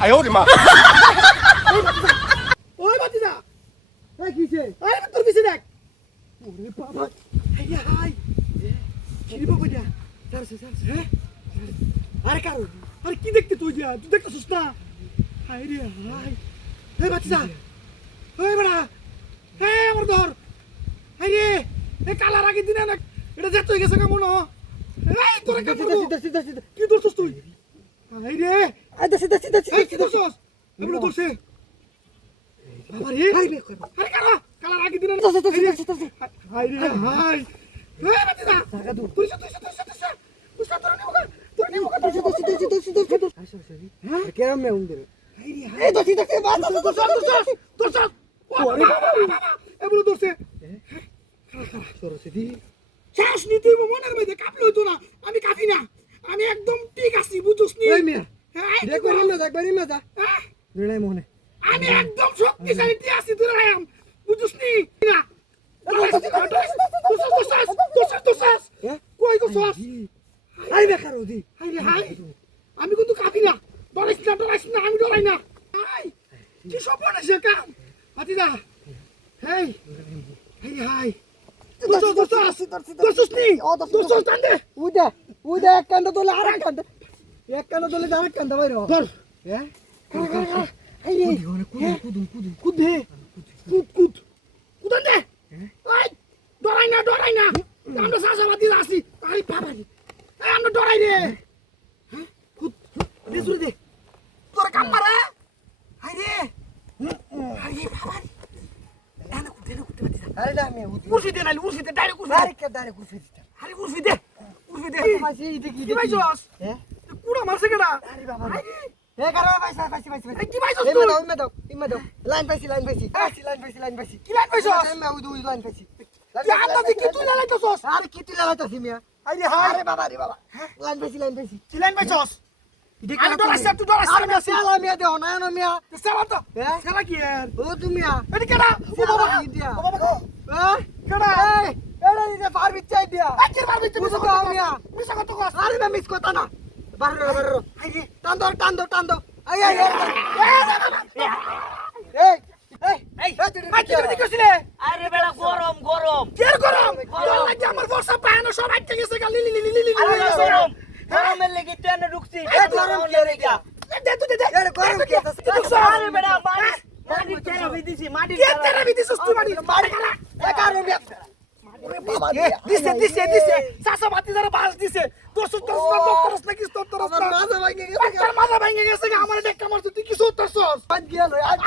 আয় ওরে মা ওই বাতিদা এই কিছে এই তোর কিছে দেখ। ওরে বাবা। এই হাই। কিরিবো কইরা সারছে সারছে আরে কারও আরে কি দেখতে তুই যা? তুই দেখতেছিস না? হাই রে হাই। এই বাতিদা ওই বড়া। হে আমার ধর হাই রে এ কালার আগে দিনা না এটা যে তুই গেছে কেমন এই তোরে কাপড় কি ধরছিস তুই? হাই রে। আই দাসি দাসি দাসি এই কি ধরছস? এগুলো ধরছে। বাবা রে। আরে কারা? কালার আগে দিনে না? দাসি দাসি দাসি দাসি হাই রে হাই। এই বাতিদা টাকা দু। তুই তুই তুই তুই তুই তুই তোর নিমুখ তোর নিমুখ দাসি দাসি দাসি দাসি দাসি দাসি আসো সরি হ্যাঁ? কেরাম মে উন্দরে। হাই রে হাই। এই দাসি দাসি বাস তোর তোর তোর তোর তোর ওরে বাবা এগুলো ধরছে। শ্বাস নিতে মনের মধ্যে কাঁপলে হইতো না। আমি কাঁপি না। আমি একদম ঠিক আছি বুঝছস নি এই মিয়া হ্যাঁ, এই দেখো দেখো, রিমা দেখ বাড়ি মে যা হ্যাঁ, নির্ণয় মোহনে আমি একদম শক্তিশালী ঠিক আছি তুই রায়াম বুঝছস নি না হ্যাঁ আমি কিন্তু কাঁপি না ডরাইস না ডরাইস না আমি ডরাই না কি সব বলেছে কাম হাতিদা হেই হাই হাই উদা উদা এক কান্দা দলে আর এক কান্দা এক কান্দা দলে আর এক কান্দা বাইরে হ্যাঁ ডরাই না ডরাই না আমরা সাসাবাদি আছি আরে বাবা আমরা ডরাই রে হ্যাঁ কুদ দে জুড়ে দে তোর কাম মারা হাই রে হাই রে বাবা রে এনে কুদ এনে কুদ বাতি আরে না আমি উদি দে দে ডাইরেক্ট আরে কে দাঁড়ে কুফি দিতা আরে দে উর্ফি দে মাসি ইতে কি পাইছস হ্যাঁ কুড়া মারছে কেডা আরে বাবা পারবি চাই দিয়া। না মিস কথা না। বারো বারো টান দো টান দো টান দো এই এই এই আরে বেড়া গরম গরম কের গরম তোর লাগি আমার বর্ষা পায় না সব আটকে গেছে গা লিলি লিলি লিলি আরে গরম গরমের লেগে তুই এনে ঢুকছিস এই গরম কে রে গা দে তুই দে দে এড়ে গরম কে আরে বেড়া মাটি মাটি দিছি মাটি কে তেরা বিদিস তুই মারি মারি গেলা এ কারও মিয়া দিছে দিছে দিছে। সাসা বাতি যারা বাস দিছে। তোর সুত তোর সুত তোর সুত নাকি তোর তোর আমার মাথা ভাঙে গেছে মাথা ভেঙে গেছে আমার দেখ আমার তুই কিছু সুত তোর গেল আজ